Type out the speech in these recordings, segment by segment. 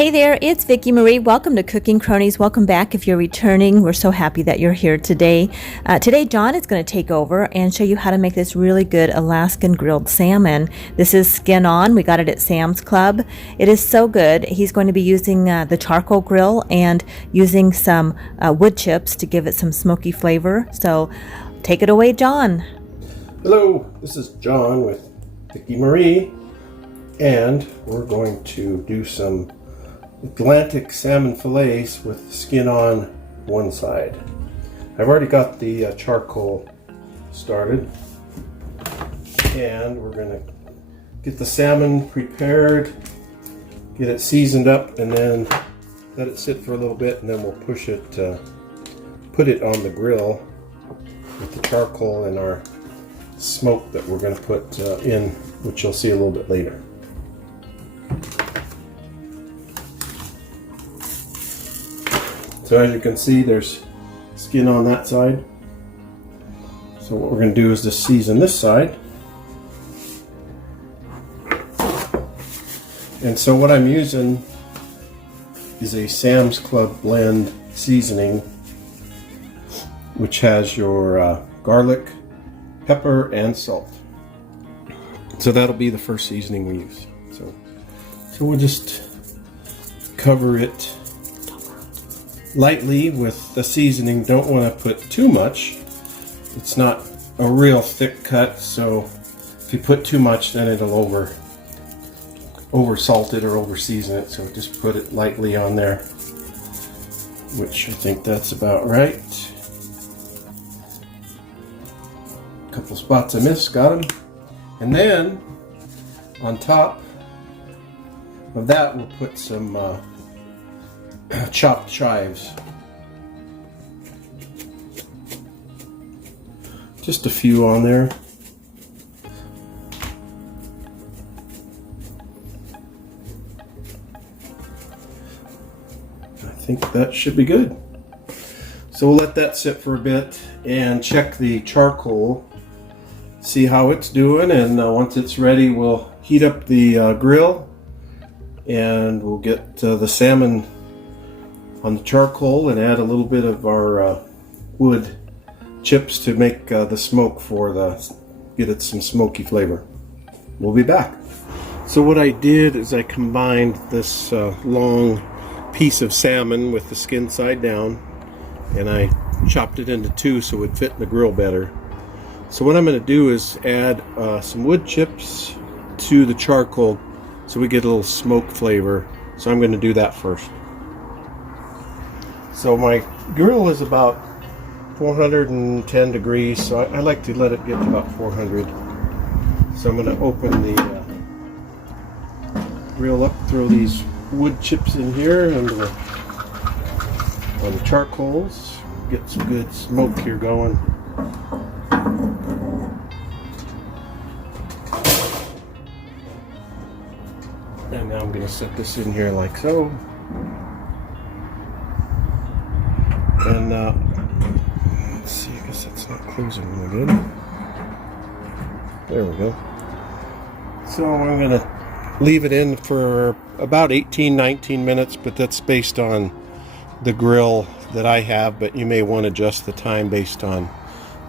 Hey there, it's Vicki Marie. Welcome to Cooking Cronies. Welcome back if you're returning. We're so happy that you're here today. Today, John is going to take over and show you how to make this really good Alaskan grilled salmon. This is skin on. We got it at Sam's Club. It is so good. He's going to be using the charcoal grill and using some wood chips to give it some smoky flavor. So take it away, John. Hello, this is John with Vicki Marie, and we're going to do some Atlantic salmon fillets with the skin on one side. I've already got the charcoal started, and we're going to get the salmon prepared, get it seasoned up, and then let it sit for a little bit, and then we'll put it on the grill with the charcoal and our smoke that we're going to put in, which you'll see a little bit later. So as you can see, there's skin on that side. So what we're going to do is just season this side. And so what I'm using is a Sam's Club blend seasoning, which has your garlic, pepper, and salt. So that'll be the first seasoning we use. So we'll just cover it lightly with the seasoning. Don't want to put too much. It's not a real thick cut, so if you put too much, then it'll over salt it or over season it. So just put it lightly on there, which I think that's about right. A couple spots I missed, got them. And then on top of that, we'll put some chopped chives. Just a few on there. I think that should be good. So we'll let that sit for a bit and check the charcoal, see how it's doing, and once it's ready, we'll heat up the grill and we'll get the salmon on the charcoal and add a little bit of our wood chips to make the smoke get it some smoky flavor. We'll be back. So what I did is I combined this long piece of salmon with the skin side down, and I chopped it into two so it would fit in the grill better. So what I'm going to do is add some wood chips to the charcoal so we get a little smoke flavor. So I'm going to do that first. So my grill is about 410 degrees, so I like to let it get to about 400. So I'm going to open the grill up, throw these wood chips in here on the charcoals, get some good smoke here going. And now I'm going to set this in here like so. And let's see, I guess that's not closing really good. There we go. So I'm going to leave it in for about 18-19 minutes, but that's based on the grill that I have, but you may want to adjust the time based on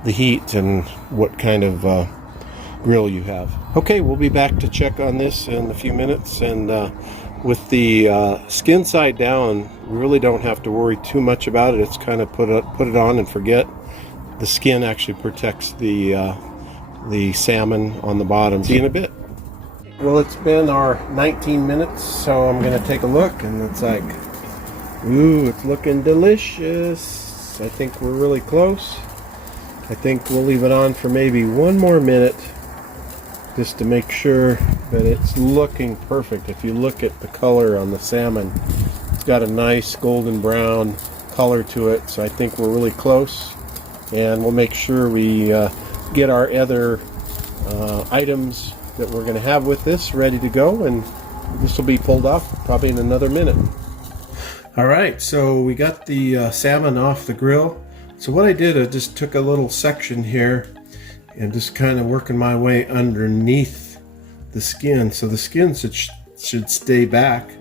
the heat and what kind of grill you have. Okay, we'll be back to check on this in a few minutes, and with the skin side down, we really don't have to worry too much about it. It's kind of put it on and forget. The skin actually protects the salmon on the bottom. See you in a bit. Well, it's been our 19 minutes, so I'm going to take a look, and it's like, ooh, it's looking delicious. I think we're really close. I think we'll leave it on for maybe one more minute, just to make sure that it's looking perfect. If you look at the color on the salmon, it's got a nice golden brown color to it, so I think we're really close. And we'll make sure we get our other items that we're going to have with this ready to go, and this will be pulled off probably in another minute. Alright, so we got the salmon off the grill. So what I did, I just took a little section here and just kind of working my way underneath the skin. So the skin should stay back,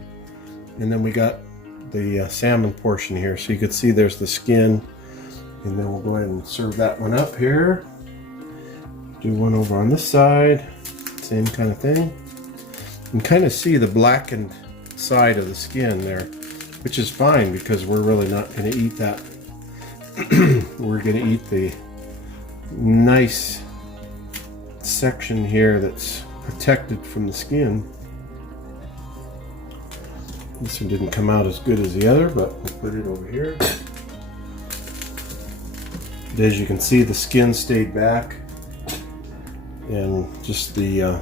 And then we got the salmon portion here. So you can see there's the skin. And then we'll go ahead and serve that one up here. Do one over on this side. Same kind of thing. You can kind of see the blackened side of the skin there, which is fine because we're really not going to eat that. We're going to eat the nice section here that's protected from the skin. This one didn't come out as good as the other, but we'll put it over here. As you can see, the skin stayed back, and just the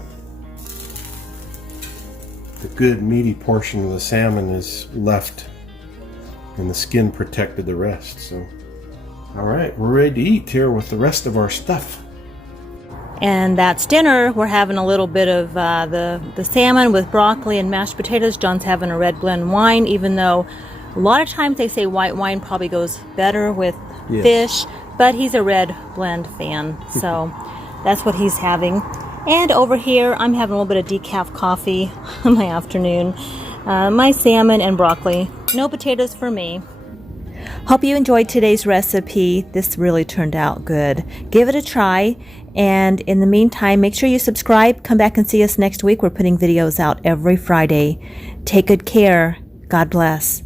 good meaty portion of the salmon is left, and the skin protected the rest. So, all right, we're ready to eat here with the rest of our stuff. And that's dinner. We're having a little bit of the salmon with broccoli and mashed potatoes. John's having a red blend wine, even though a lot of times they say white wine probably goes better with fish, but he's a red blend fan, so that's what he's having. And over here, I'm having a little bit of decaf coffee in my afternoon. My salmon and broccoli. No potatoes for me. Hope you enjoyed today's recipe. This really turned out good. Give it a try. And in the meantime, make sure you subscribe. Come back and see us next week. We're putting videos out every Friday. Take good care. God bless.